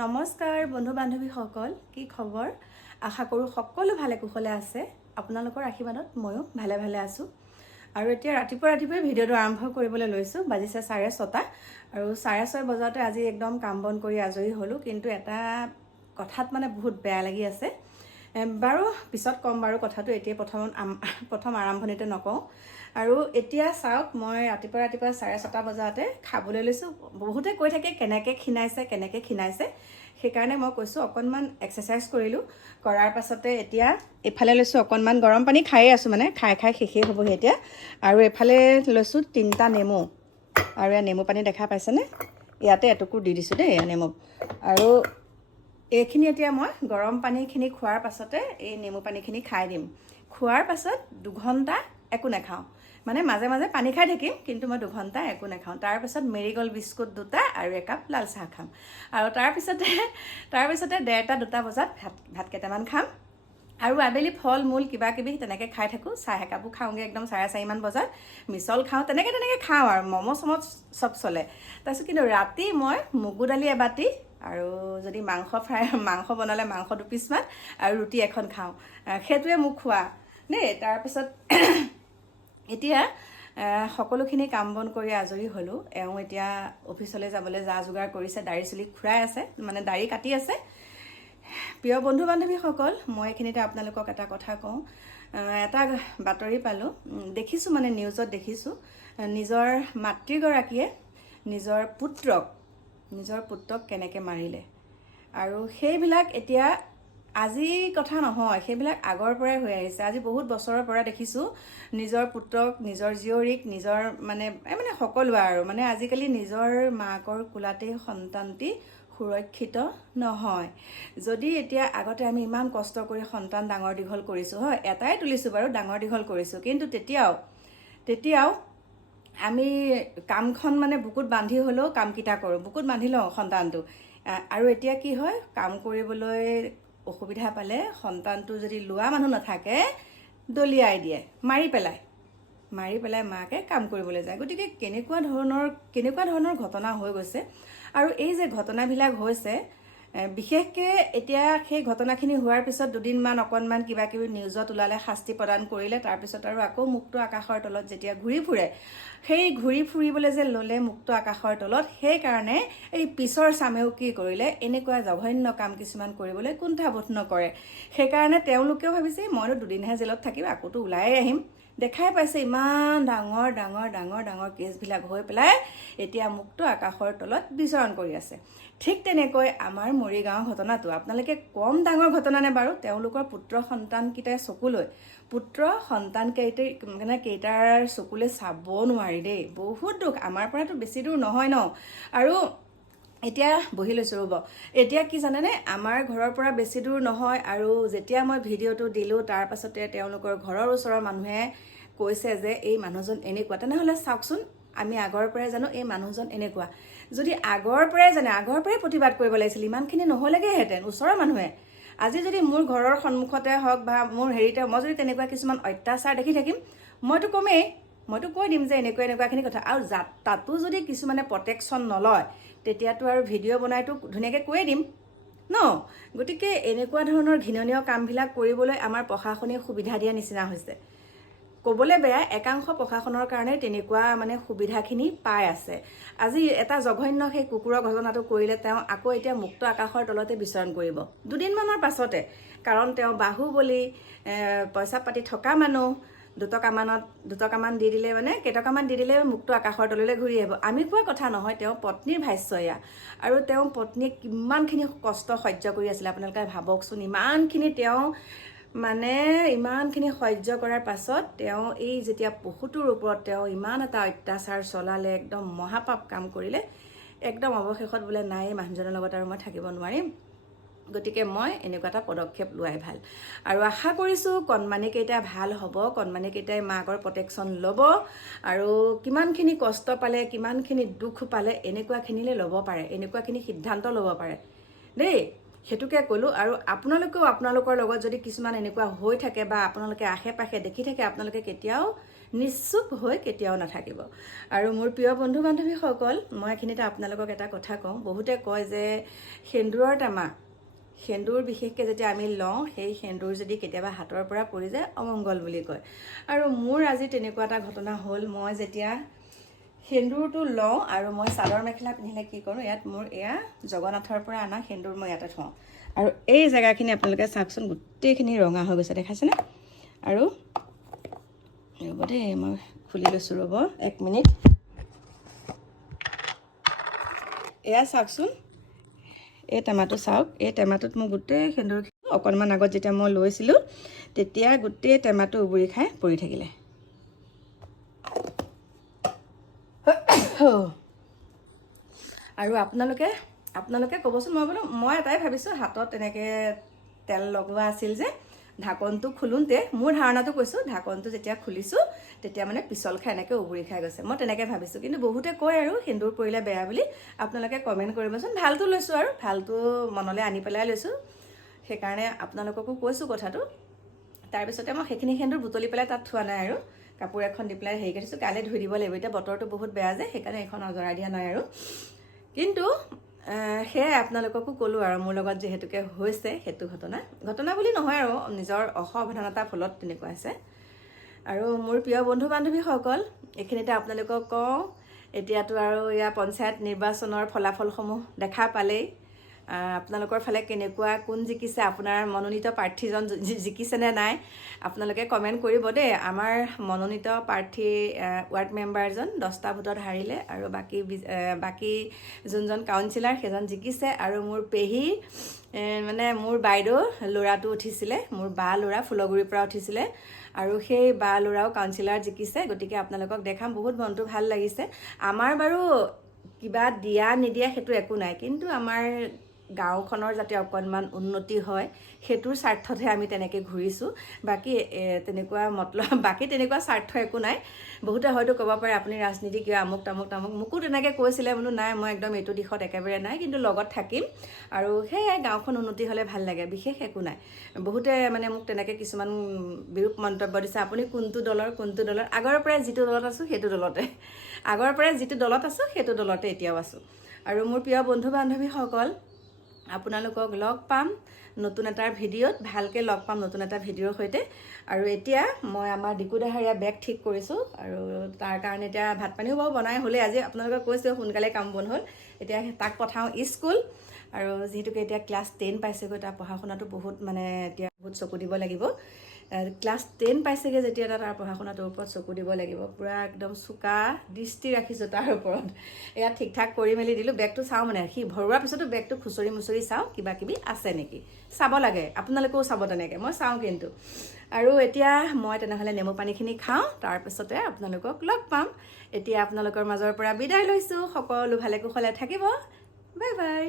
নমস্কাৰ বন্ধু বান্ধৱীসকল কি খবৰ? আশা কৰোঁ সকলো ভালে কুশলে আছে। আপোনালোকৰ আশীৰ্বাদত ময়ো ভালে ভালে আছোঁ। আৰু এতিয়া ৰাতিপুৱা ৰাতিপুৱাই ভিডিঅ'টো আৰম্ভ কৰিবলৈ লৈছোঁ। বাজিছে চাৰে ছটা। আৰু চাৰে ছয় বজাতে আজি একদম কাম বন কৰি আজৰি হ'লোঁ। কিন্তু এটা কথাত মানে বহুত বেয়া লাগি আছে। বাৰু পিছত ক'ম বাৰু কথাটো এতিয়া প্ৰথম প্ৰথম আৰম্ভণিতে নকওঁ। আৰু এতিয়া চাওক মই ৰাতিপুৱা ৰাতিপুৱা চাৰে ছটা বজাতে খাবলৈ লৈছোঁ। বহুতে কৈ থাকে কেনেকৈ ক্ষীণাইছে কেনেকৈ ক্ষীণাইছে। সেইকাৰণে মই কৈছোঁ অকণমান এক্সাৰচাইজ কৰিলোঁ। কৰাৰ পাছতে এতিয়া এইফালে লৈছোঁ অকণমান গৰম পানী খায়ে আছোঁ মানে খাই খাই শেষেই হ'বহি এতিয়া। আৰু এইফালে লৈছোঁ তিনিটা নেমু। আৰু এয়া নেমু পানী দেখা পাইছেনে? ইয়াতে এটুকুৰ দি দিছোঁ দেই এয়া নেমু। আৰু এইখিনি এতিয়া মই গৰম পানীখিনি খোৱাৰ পাছতে এই নেমু পানীখিনি খাই দিম। খোৱাৰ পাছত দুঘণ্টা একো নাখাওঁ। মানে মাজে মাজে পানী খাই থাকিম কিন্তু মই দুঘণ্টা একো নাখাওঁ। তাৰপিছত মেৰিগ'ল্ড বিস্কুট দুটা আৰু একাপ লাল চাহ খাম। আৰু তাৰপিছতে তাৰপিছতে ডেৰটা দুটা বজাত ভাত ভাত কেইটামান খাম। আৰু আবেলি ফল মূল কিবা কিবি তেনেকৈ খাই থাকোঁ। চাহ একাপো খাওঁগৈ একদম চাৰে চাৰিমান বজাত। মিছল খাওঁ তেনেকৈ তেনেকৈ খাওঁ আৰু। ম'ম' চম' চব চলে। তাৰপিছত কিন্তু ৰাতি মই মগু দালি এবাতি আৰু যদি মাংস ফ্ৰাই মাংস বনালে মাংস দুপিচমান আৰু ৰুটি এখন খাওঁ। সেইটোৱে মোক খোৱা। দেই তাৰপিছত এতিয়া সকলোখিনি কাম বন কৰি আজৰি হ'লোঁ। এওঁ এতিয়া অফিচলৈ যাবলৈ যা যোগাৰ কৰিছে দাড়ি চুলি খুৰাই আছে মানে দাড়ি কাটি আছে। প্ৰিয় বন্ধু বান্ধৱীসকল মই এইখিনিতে আপোনালোকক এটা কথা কওঁ। এটা বাতৰি পালোঁ দেখিছোঁ মানে নিউজত দেখিছোঁ। নিজৰ মাতৃগৰাকীয়ে নিজৰ পুত্ৰক নিজৰ পুত্ৰক কেনেকৈ মাৰিলে। আৰু সেইবিলাক এতিয়া আজি কথা নহয় সেইবিলাক আগৰ পৰাই হৈ আহিছে। আজি বহুত বছৰৰ পৰা দেখিছোঁ নিজৰ পুত্ৰক নিজৰ জীয়ৰীক নিজৰ মানে মানে সকলো আৰু। মানে আজিকালি নিজৰ মাকৰ কোলাতেই সন্তানটি সুৰক্ষিত নহয়। যদি এতিয়া আগতে আমি ইমান কষ্ট কৰি সন্তান ডাঙৰ দীঘল কৰিছোঁ হয় এটাই তুলিছোঁ বাৰু ডাঙৰ দীঘল কৰিছোঁ। কিন্তু তেতিয়াও তেতিয়াও আমি কামখন মানে বুকুত বান্ধি হ'লেও কামকেইটা কৰোঁ বুকুত বান্ধি লওঁ সন্তানটো। আৰু এতিয়া কি হয় কাম কৰিবলৈ অসুবিধা পালে সন্তানটো যদি লোৱা মানুহ নাথাকে দলিয়াই দিয়ে মাৰি পেলায়। মাৰি পেলাই মাকে কাম কৰিবলৈ যায়। গতিকে কেনেকুৱা ধৰণৰ কেনেকুৱা ধৰণৰ ঘটনা হৈ গৈছে আৰু এই যে ঘটনাবিলাক হৈছে বিশেষকৈ এতিয়া সেই ঘটনাখিনি হোৱাৰ পিছত দুদিনমান অকণমান কিবা কিবি নিউজত ওলালে শাস্তি প্ৰদান কৰিলে তাৰপিছত আৰু আকৌ মুক্ত আকাশৰ তলত যেতিয়া ঘূৰি ফুৰে সেই ঘূৰি ফুৰিবলৈ যে ল'লে মুক্ত আকাশৰ তলত সেইকাৰণে এই পিছৰ চামেও কি কৰিলে এনেকুৱা জঘন্য কাম কিছুমান কৰিবলৈ কুণ্ঠাবোধ নকৰে। সেইকাৰণে তেওঁলোকেও ভাবিছে মইতো দুদিনহে জেলত থাকিম আকৌতো ওলাই আহিম। দেখাই পাইছে ইমান ডাঙৰ ডাঙৰ ডাঙৰ ডাঙৰ কেছবিলাক হৈ পেলাই এতিয়া মুক্ত আকাশৰ তলত বিচৰণ কৰি আছে। ঠিক তেনেকৈ আমাৰ মৰিগাঁৱৰ ঘটনাটো আপোনালোকে কম ডাঙৰ ঘটনা নে বাৰু? তেওঁলোকৰ পুত্ৰ সন্তানকেইটাই চকুলৈ পুত্ৰ সন্তান কেইটাই মানে কেইটাৰ চকুলৈ চাব নোৱাৰি দেই। বহুত দুখ আমাৰ পৰাতো বেছি দূৰ নহয় ন? আৰু এতিয়া বহি লৈছোঁ ৰ'ব। এতিয়া কি জানেনে আমাৰ ঘৰৰ পৰা বেছি দূৰ নহয় আৰু যেতিয়া মই ভিডিঅ'টো দিলোঁ তাৰ পাছতে তেওঁলোকৰ ঘৰৰ ওচৰৰ মানুহে কৈছে যে এই মানুহজন এনেকুৱা। তেনেহ'লে চাওকচোন আমি আগৰ পৰাই জানো এই মানুহজন এনেকুৱা। যদি আগৰ পৰাই জানে আগৰ পৰাই প্ৰতিবাদ কৰিব লাগিছিল ইমানখিনি নহ'লেগৈহেঁতেন ওচৰৰ মানুহে। আজি যদি মোৰ ঘৰৰ সন্মুখতে হওক বা মোৰ হেৰিতে মই যদি তেনেকুৱা কিছুমান অত্যাচাৰ দেখি থাকিম মইতো কমেই মইতো কৈ দিম যে এনেকুৱা এনেকুৱাখিনি কথা। আৰু যাত তাতো যদি কিছুমানে প্ৰটেকশ্যন নলয় তেতিয়াতো আৰু ভিডিঅ' বনাইতো ধুনীয়াকৈ কৈয়ে দিম। ন? গতিকে এনেকুৱা ধৰণৰ ঘৃণনীয় কামবিলাক কৰিবলৈ আমাৰ প্ৰশাসনে সুবিধা দিয়া নিচিনা হৈছে। ক'বলৈ বেয়া একাংশ প্ৰশাসনৰ কাৰণে তেনেকুৱা মানে সুবিধাখিনি পাই আছে। আজি এটা জঘন্য সেই কুকুৰৰ ঘটনাটো কৰিলে তেওঁ আকৌ এতিয়া মুক্ত আকাশৰ তলতে বিচৰণ কৰিব। দুদিনমানৰ পাছতে কাৰণ তেওঁ বাহুবলী পইচা পাতি থকা মানুহ দুটকামানত দুটকামান দি দিলে মানে কেইটকামান দি দিলে মুক্ত আকাশৰ তললৈ ঘূৰি আহিব। আমি কোৱা কথা নহয় তেওঁ পত্নীৰ ভাষ্য এয়া। আৰু তেওঁ পত্নীয়ে কিমানখিনি কষ্ট সহ্য কৰি আছিলে আপোনালোকে ভাবকচোন ইমানখিনি তেওঁ মানে ইমানখিনি সহ্য কৰাৰ পাছত তেওঁ এই যেতিয়া পশুটোৰ ওপৰত তেওঁ ইমান এটা অত্যাচাৰ চলালে একদম মহাপাপ কাম কৰিলে একদম অৱশেষত বোলে নাই মানুহজনৰ লগত আৰু মই থাকিব নোৱাৰিম। গতিকে মই এনেকুৱা এটা পদক্ষেপ লোৱাই ভাল। আৰু আশা কৰিছোঁ কণমানিকেইটা ভাল হ'ব কণমানিকেইটাই মাকৰ প্ৰটেকশ্যন ল'ব আৰু কিমানখিনি কষ্ট পালে কিমানখিনি দুখ পালে এনেকুৱাখিনিলৈ ল'ব পাৰে এনেকুৱাখিনি সিদ্ধান্ত ল'ব পাৰে। দেই সেইটোকে ক'লোঁ আৰু আপোনালোকেও আপোনালোকৰ লগত যদি কিছুমান এনেকুৱা হৈ থাকে বা আপোনালোকে আশে পাশে দেখি থাকে আপোনালোকে কেতিয়াও নিশ্চুপ হৈ কেতিয়াও নাথাকিব। আৰু মোৰ প্ৰিয় বন্ধু বান্ধৱীসকল মই এইখিনিতে আপোনালোকক এটা কথা কওঁ। বহুতে কয় যে সেন্দুৰৰ টেমা সেন্দুৰ বিশেষকৈ যেতিয়া আমি লওঁ সেই সেন্দুৰ যদি কেতিয়াবা হাতৰ পৰা পৰি যায় অমংগল বুলি কয়। আৰু মোৰ আজি তেনেকুৱা এটা ঘটনা হ'ল মই যেতিয়া সেন্দুৰটো লওঁ আৰু মই চাদৰ মেখেলা পিন্ধিলে কি কৰোঁ ইয়াত মোৰ এয়া জগন্নাথৰ পৰা অনা সেন্দুৰ মই ইয়াতে থওঁ। আৰু এই জেগাখিনি আপোনালোকে চাওকচোন গোটেইখিনি ৰঙা হৈ গৈছে দেখাইছেনে? আৰু ৰ'ব দেই মই খুলি লৈছোঁ ৰ'ব এক মিনিট। এয়া চাওকচোন এই টেমাটো চাওক। এই টেমাটোত মোৰ গোটেই সেন্দুৰ অকণমান আগত যেতিয়া মই লৈছিলোঁ তেতিয়া গোটেই টেমাটো উবুৰি খাই পৰি থাকিলে। আৰু আপোনালোকে আপোনালোকে ক'বচোন মই বোলো মই এটাই ভাবিছোঁ হাতত তেনেকৈ তেল লগোৱা আছিল যে ঢাকনটো খোলোঁতে মোৰ ধাৰণাটো কৈছোঁ ঢাকনটো যেতিয়া খুলিছোঁ তেতিয়া মানে পিছল খাই এনেকৈ উবুৰি খাই গৈছে। মই তেনেকৈ ভাবিছোঁ কিন্তু বহুতে কয় আৰু সেন্দুৰ পৰিলে বেয়া বুলি। আপোনালোকে কমেণ্ট কৰিবচোন। ভালটো লৈছোঁ আৰু ভালটো মনলৈ আনি পেলাই লৈছোঁ। সেইকাৰণে আপোনালোককো কৈছোঁ কথাটো। তাৰপিছতে মই সেইখিনি সেন্দুৰ বুটলি পেলাই তাত থোৱা নাই আৰু। কাপোৰ এখন দি পেলাই হেৰি কৰি থৈছোঁ কাইলৈ ধুই দিব লাগিব। এতিয়া বতৰটো বহুত বেয়া যে সেইকাৰণে এইখন অজৰাই দিয়া নাই আৰু। কিন্তু সেয়াই আপোনালোককো ক'লোঁ আৰু মোৰ লগত যিহেতুকে হৈছে সেইটো ঘটনা। ঘটনা বুলি নহয় আৰু নিজৰ অসাৱধানতাৰ ফলত তেনেকুৱা হৈছে। আৰু মোৰ প্ৰিয় বন্ধু বান্ধৱীসকল এইখিনিতে আপোনালোকক কওঁ এতিয়াতো আৰু ইয়াৰ পঞ্চায়ত নিৰ্বাচনৰ ফলাফলসমূহ দেখা পালেই। আপোনালোকৰ ফালে কেনেকুৱা, কোন জিকিছে, আপোনাৰ মনোনীত প্ৰাৰ্থীজন জি- জিকিছেনে নাই, আপোনালোকে কমেণ্ট কৰিব দেই। আমাৰ মনোনীত প্ৰাৰ্থী ৱাৰ্ড মেম্বাৰজন দহটা ভোটত হাৰিলে আৰু বাকী বাকী যোনজন কাউঞ্চিলাৰ সেইজন জিকিছে আৰু মোৰ পেহী মানে মোৰ বাইদেউ, ল'ৰাটো উঠিছিলে, মোৰ বা ল'ৰা ফুলগুৰিৰ পৰা উঠিছিলে আৰু সেই বা ল'ৰাও কাউঞ্চিলাৰ জিকিছে, গতিকে আপোনালোকক দেখাম, বহুত মনটো ভালো লাগিছে। আমাৰ বাৰু কিবা দিয়া নিদিয়া সেইটো একো নাই, কিন্তু আমাৰ গাঁওখনৰ যাতে অকণমান উন্নতি হয় সেইটোৰ স্বাৰ্থতহে আমি তেনেকৈ ঘূৰিছোঁ। বাকী তেনেকুৱা মতলব বাকী তেনেকুৱা স্বাৰ্থ একো নাই। বহুতে হয়তো ক'ব পাৰে আপুনি ৰাজনীতি কিয় আমুক তামুক তামুক? মোকো তেনেকৈ কৈছিলে বোলো নাই মই একদম এইটো দিশত একেবাৰে নাই কিন্তু লগত থাকিম। আৰু সেয়াই গাঁওখন উন্নতি হ'লে ভাল লাগে বিশেষ একো নাই। বহুতে মানে মোক তেনেকৈ কিছুমান বিৰূপ মন্তব্য দিছে আপুনি কোনটো দলৰ কোনটো দলৰ? আগৰ পৰাই যিটো দলত আছোঁ সেইটো দলতে। আগৰ পৰাই যিটো দলত আছোঁ সেইটো দলতে এতিয়াও আছোঁ। আৰু মোৰ প্ৰিয় বন্ধু বান্ধৱীসকল আপোনালোকক লগ পাম নতুন এটাৰ ভিডিঅ'ত ভালকৈ লগ পাম নতুন এটা ভিডিঅ'ৰ সৈতে। আৰু এতিয়া মই আমাৰ ডিকুডাহাৰীয়া বেগ ঠিক কৰিছোঁ আৰু তাৰ কাৰণে এতিয়া ভাত পানীও বাৰু বনাই হ'লেই। আজি আপোনালোকে কৈছে সোনকালে কাম বন হ'ল। এতিয়া তাক পঠাওঁ স্কুল। আৰু যিহেতুকে এতিয়া ক্লাছ টেন পাইছেগৈ তাৰ পঢ়া শুনাটো বহুত মানে এতিয়া বহুত চকু দিব লাগিব। ক্লাছ টেন পাইছেগৈ যেতিয়া তাৰ পঢ়া শুনাটোৰ ওপৰত চকু দিব লাগিব। পূৰা একদম চোকা দৃষ্টি ৰাখিছোঁ তাৰ ওপৰত। এয়া ঠিক ঠাক কৰি মেলি দিলোঁ বেগটো চাওঁ মানে। সি ভৰোৱাৰ পিছতো বেগটো খুচৰি মুচৰি চাওঁ কিবা কিবি আছে নেকি? চাব লাগে আপোনালোকেও চাব তেনেকৈ মই চাওঁ কিন্তু। আৰু এতিয়া মই তেনেহ'লে নেমু পানীখিনি খাওঁ তাৰপিছতে আপোনালোকক লগ পাম। এতিয়া আপোনালোকৰ মাজৰ পৰা বিদায় লৈছোঁ সকলো ভালে কুশলে থাকিব। Bye bye